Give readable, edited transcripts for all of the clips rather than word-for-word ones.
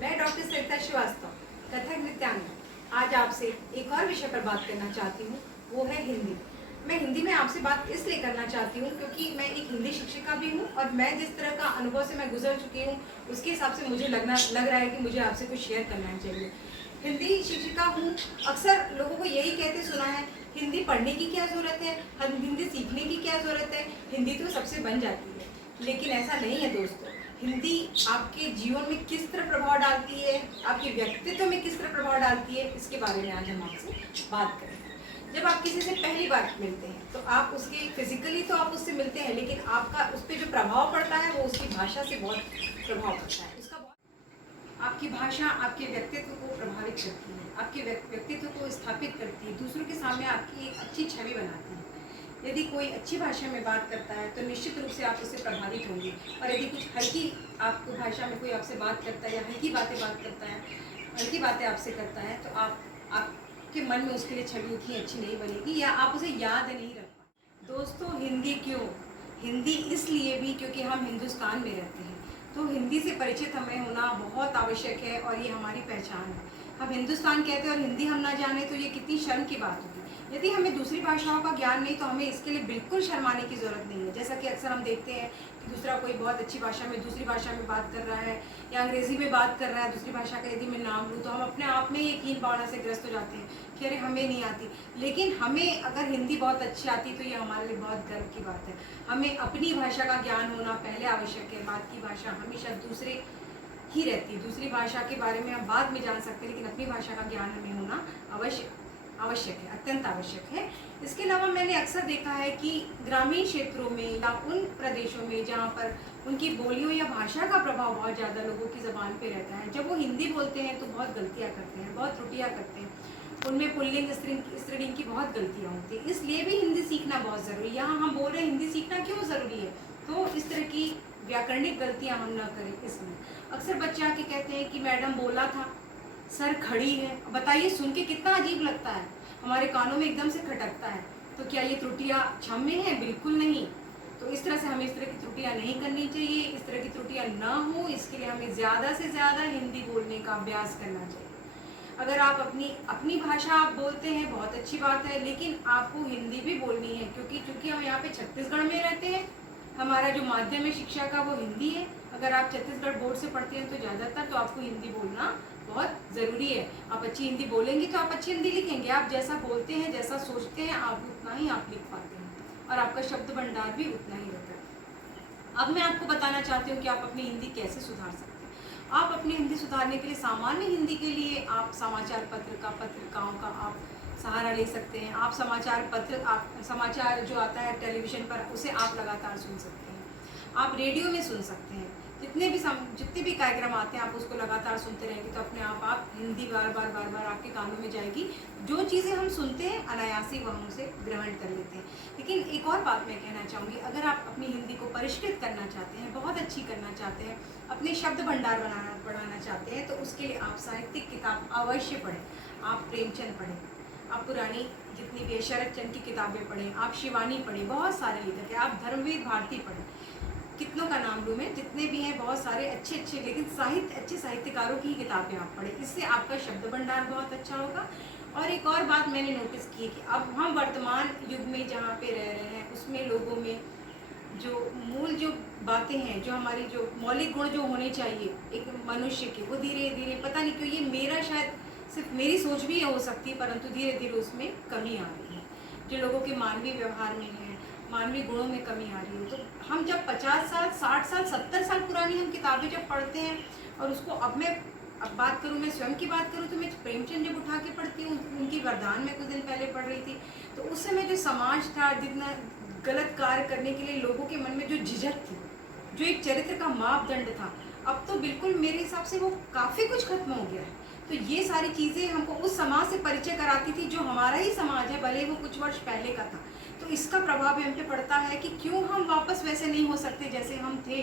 मैं डॉक्टर सरिता श्रीवास्तव, कथक नृत्यांगना, आज आपसे एक और विषय पर बात करना चाहती हूँ, वो है हिंदी। मैं हिंदी में आपसे बात इसलिए करना चाहती हूँ क्योंकि मैं एक हिंदी शिक्षिका भी हूँ और मैं जिस तरह का अनुभव से मैं गुजर चुकी हूँ उसके हिसाब से मुझे लग रहा है कि मुझे आपसे कुछ शेयर करना चाहिए। हिंदी शिक्षिका हूँ, अक्सर लोगों को यही कहते सुना है, हिंदी पढ़ने की क्या ज़रूरत है, हिंदी सीखने की क्या ज़रूरत है, हिंदी तो सबसे बन जाती है। लेकिन ऐसा नहीं है दोस्तों। हिंदी आपके जीवन में किस तरह प्रभाव डालती है, आपके व्यक्तित्व में किस तरह प्रभाव डालती है, इसके बारे में आज हम आपसे बात करेंगे। जब आप किसी से पहली बार मिलते हैं तो आप उसके फिजिकली तो आप उससे मिलते हैं, लेकिन आपका उस पर जो प्रभाव पड़ता है वो उसकी भाषा से बहुत प्रभाव पड़ता है। उसका आपकी भाषा आपके व्यक्तित्व को प्रभावित करती है, आपके व्यक्तित्व को स्थापित करती है, दूसरों के सामने आपकी एक अच्छी छवि बनाती है। यदि कोई अच्छी भाषा में बात करता है तो निश्चित रूप से आप उससे प्रभावित होंगे, और यदि कुछ हल्की आपको भाषा में कोई आपसे बात करता है या हल्की बातें आपसे करता है तो आपके मन में उसके लिए छवि उतनी अच्छी नहीं बनेगी या आप उसे याद नहीं रख पाएंगे। दोस्तों, हिंदी क्यों? हिंदी इसलिए भी क्योंकि हम हिंदुस्तान में रहते हैं, तो हिंदी से परिचित हमें होना बहुत आवश्यक है और ये हमारी पहचान है। हम हिंदुस्तान कहते हैं और हिंदी हम ना जाने तो ये कितनी शर्म की बात होगी। यदि हमें दूसरी भाषाओं का ज्ञान नहीं तो हमें इसके लिए बिल्कुल शर्माने की ज़रूरत नहीं है। जैसा कि अक्सर हम देखते हैं कि दूसरा कोई बहुत अच्छी भाषा में दूसरी भाषा में बात कर रहा है या अंग्रेज़ी में बात कर रहा है, दूसरी भाषा का यदि मैं नाम लूँ तो हम अपने आप में एक हीन भावना से ग्रस्त हो जाते हैं कि अरे हमें नहीं आती। लेकिन हमें अगर हिंदी बहुत अच्छी आती तो ये हमारे लिए बहुत गर्व की बात है। हमें अपनी भाषा का ज्ञान होना पहले आवश्यक है। बात की भाषा हमेशा दूसरे ही रहती है, दूसरी भाषा के बारे में हम बाद में जान सकते हैं, लेकिन अपनी भाषा का ज्ञान हमें होना आवश्यक है, अत्यंत आवश्यक है। इसके अलावा मैंने अक्सर देखा है कि ग्रामीण क्षेत्रों में या उन प्रदेशों में जहाँ पर उनकी बोलियों या भाषा का प्रभाव बहुत ज़्यादा लोगों की ज़बान पे रहता है, जब वो हिंदी बोलते हैं तो बहुत गलतियाँ करते हैं, बहुत त्रुटियाँ करते हैं, उनमें पुल्लिंग स्त्रीलिंग की बहुत गलतियाँ होती हैं। इसलिए भी हिंदी सीखना बहुत ज़रूरी है। यहाँ हम बोल रहे हैं हिंदी सीखना क्यों ज़रूरी है, तो इस तरह की व्याकरणिक गलतियाँ हम ना करें। इसमें अक्सर बच्चे आके कहते हैं कि मैडम बोला था, सर खड़ी है। बताइए, सुन के कितना अजीब लगता है, हमारे कानों में एकदम से खटकता है। तो क्या ये त्रुटियां क्षम्य हैं? बिल्कुल नहीं। तो इस तरह से हमें इस तरह की त्रुटियां नहीं करनी चाहिए। इस तरह की त्रुटियां ना हो इसके लिए हमें ज़्यादा से ज़्यादा हिंदी बोलने का अभ्यास करना चाहिए। अगर आप अपनी भाषा आप बोलते हैं बहुत अच्छी बात है, लेकिन आपको हिंदी भी बोलनी है, क्योंकि हम यहाँ पे छत्तीसगढ़ में रहते हैं, हमारा जो माध्यम है शिक्षा का वो हिंदी है। अगर आप छत्तीसगढ़ बोर्ड से पढ़ते हैं तो ज़्यादातर तो आपको हिंदी बोलना बहुत ज़रूरी है। आप अच्छी हिंदी बोलेंगे तो आप अच्छी हिंदी लिखेंगे। आप जैसा बोलते हैं, जैसा सोचते हैं, आप उतना ही आप लिख पाते हैं और आपका शब्द भंडार भी उतना ही रहता है। अब मैं आपको बताना चाहती हूँ कि आप अपनी हिंदी कैसे सुधार सकते हैं। आप अपनी हिंदी सुधारने के लिए सामान्य हिंदी के लिए आप समाचार पत्रिकाओं का आप सहारा ले सकते हैं। आप समाचार जो आता है टेलीविज़न पर उसे आप लगातार सुन सकते हैं। आप रेडियो में सुन सकते हैं। जितने भी कार्यक्रम आते हैं आप उसको लगातार सुनते रहेंगे तो अपने आप हिंदी बार बार आपके कानों में जाएगी। जो चीज़ें हम सुनते हैं अनायास ही वह हम उसे ग्रहण कर लेते हैं। लेकिन एक और बात मैं कहना चाहूँगी, अगर आप अपनी हिंदी को परिष्कृत करना चाहते हैं, बहुत अच्छी करना चाहते हैं, अपने शब्द भंडार बढ़ाना चाहते हैं, तो उसके लिए आप साहित्यिक किताब अवश्य पढ़ें। आप प्रेमचंद पढ़ें, आप पुरानी जितनी भी शरद चंद्र की किताबें पढ़ें, आप शिवानी पढ़ें, बहुत सारे लेखक हैं, आप धर्मवीर भारती पढ़ें। कितनों का नाम लूँ मैं, जितने भी हैं बहुत सारे अच्छे लेकिन अच्छे साहित्यकारों की किताबें आप पढ़ें। इससे आपका शब्द भंडार बहुत अच्छा होगा। और एक और बात मैंने नोटिस की है कि अब हम वर्तमान युग में जहाँ पे रह रहे हैं उसमें लोगों में जो मूल जो बातें हैं, जो हमारी जो मौलिक गुण जो होने चाहिए एक मनुष्य के, वो धीरे धीरे पता नहीं क्यों, ये मेरा शायद सिर्फ मेरी सोच भी हो सकती है, परंतु धीरे धीरे उसमें कमी आ रही है। जो लोगों के मानवीय व्यवहार में है, मानवीय गुणों में कमी आ रही है। तो हम जब 50 साल 60 साल 70 साल पुरानी हम किताबें जब पढ़ते हैं और उसको अब बात करूँ, मैं स्वयं की बात करूँ तो मैं प्रेमचंद जब उठा के पढ़ती हूँ, उनकी वरदान में कुछ दिन पहले पढ़ रही थी, तो उस समय जो समाज था, जितना गलत कार्य करने के लिए लोगों के मन में जो झिझक थी, जो एक चरित्र का मापदंड था, अब तो बिल्कुल मेरे हिसाब से वो काफ़ी कुछ खत्म हो गया है। तो ये सारी चीज़ें हमको उस समाज से परिचय कराती थी जो हमारा ही समाज है, भले वो कुछ वर्ष पहले का था। तो इसका प्रभाव हम पे पड़ता है कि क्यों हम वापस वैसे नहीं हो सकते जैसे हम थे।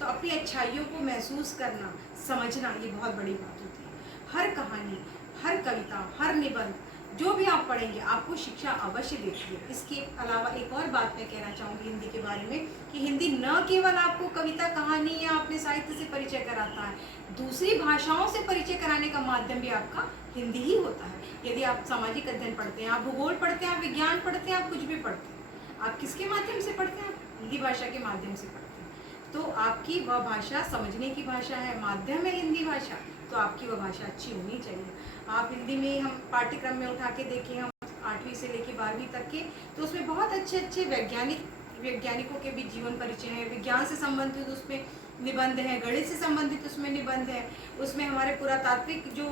तो अपनी अच्छाइयों को महसूस करना, समझना, ये बहुत बड़ी बात होती है। हर कहानी, हर कविता, हर निबंध, जो भी आप पढ़ेंगे आपको शिक्षा अवश्य देती है। इसके अलावा एक और बात मैं कहना चाहूँगी हिंदी के बारे में कि हिंदी न केवल आपको कविता, कहानी या अपने साहित्य से परिचय कराता है, दूसरी भाषाओं से परिचय कराने का माध्यम भी आपका हिंदी ही होता है। यदि आप सामाजिक अध्ययन पढ़ते हैं, आप भूगोल पढ़ते हैं, आप विज्ञान पढ़ते हैं, आप कुछ भी पढ़ते हैं, आप किसके माध्यम से पढ़ते हैं? आप हिंदी भाषा के माध्यम से पढ़ते हैं। तो आपकी वह भाषा समझने की भाषा है, माध्यम है हिंदी भाषा, तो आपकी वह भाषा अच्छी होनी चाहिए। आप हिंदी में हम पाठ्यक्रम में उठा के देखें, हम 8वीं से लेकर 12वीं तक के, तो उसमें बहुत अच्छे अच्छे वैज्ञानिकों के भी जीवन परिचय है, विज्ञान से संबंधित उसमें निबंध है, गणित से संबंधित उसमें निबंध है, उसमें हमारे पुरातात्विक जो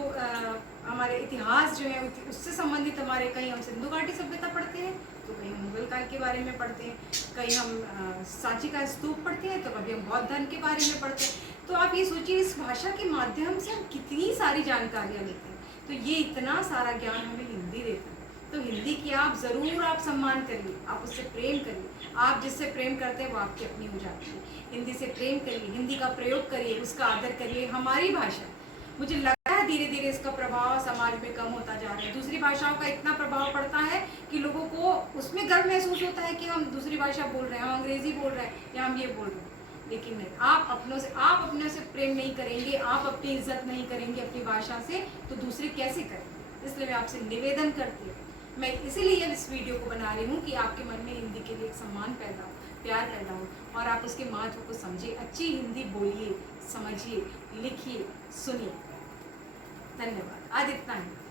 हमारे इतिहास जो है उससे संबंधित हमारे, कहीं हम सिंधु घाटी सभ्यता पढ़ते हैं तो कहीं हम मुगल काल के बारे में पढ़ते हैं, कहीं हम सांची का स्तूप पढ़ते हैं तो कभी हम बौद्ध धर्म के बारे में पढ़ते हैं। तो आप ये सोचिए इस भाषा के माध्यम से हम कितनी सारी जानकारियाँ लेते हैं। तो ये इतना सारा ज्ञान हमें हिंदी देता है। तो हिंदी की आप ज़रूर आप सम्मान करिए, आप उससे प्रेम करिए। आप जिससे प्रेम करते हैं वो आपकी अपनी हो जाती है। हिंदी से प्रेम करिए, हिंदी का प्रयोग करिए, उसका आदर करिए। हमारी भाषा, मुझे लगता है धीरे धीरे इसका प्रभाव समाज में कम होता जा रहा है। दूसरी भाषाओं का इतना प्रभाव पड़ता है कि लोगों को उसमें गर्व महसूस होता है कि हम दूसरी भाषा बोल रहे हैं, हम अंग्रेजी बोल रहे हैं या हम ये बोल रहे हैं। लेकिन नहीं, आप अपने से प्रेम नहीं करेंगे, आप अपनी इज्जत नहीं करेंगे अपनी भाषा से, तो दूसरे कैसे करेंगे? इसलिए मैं आपसे निवेदन करती हूँ, मैं इसीलिए इस वीडियो को बना रही हूँ कि आपके मन में हिंदी के लिए एक सम्मान पैदा हो, प्यार पैदा हो और आप उसके महत्व को समझिए। अच्छी हिंदी बोलिए, समझिए, लिखिए, सुनिए। धन्यवाद। आज इतना ही।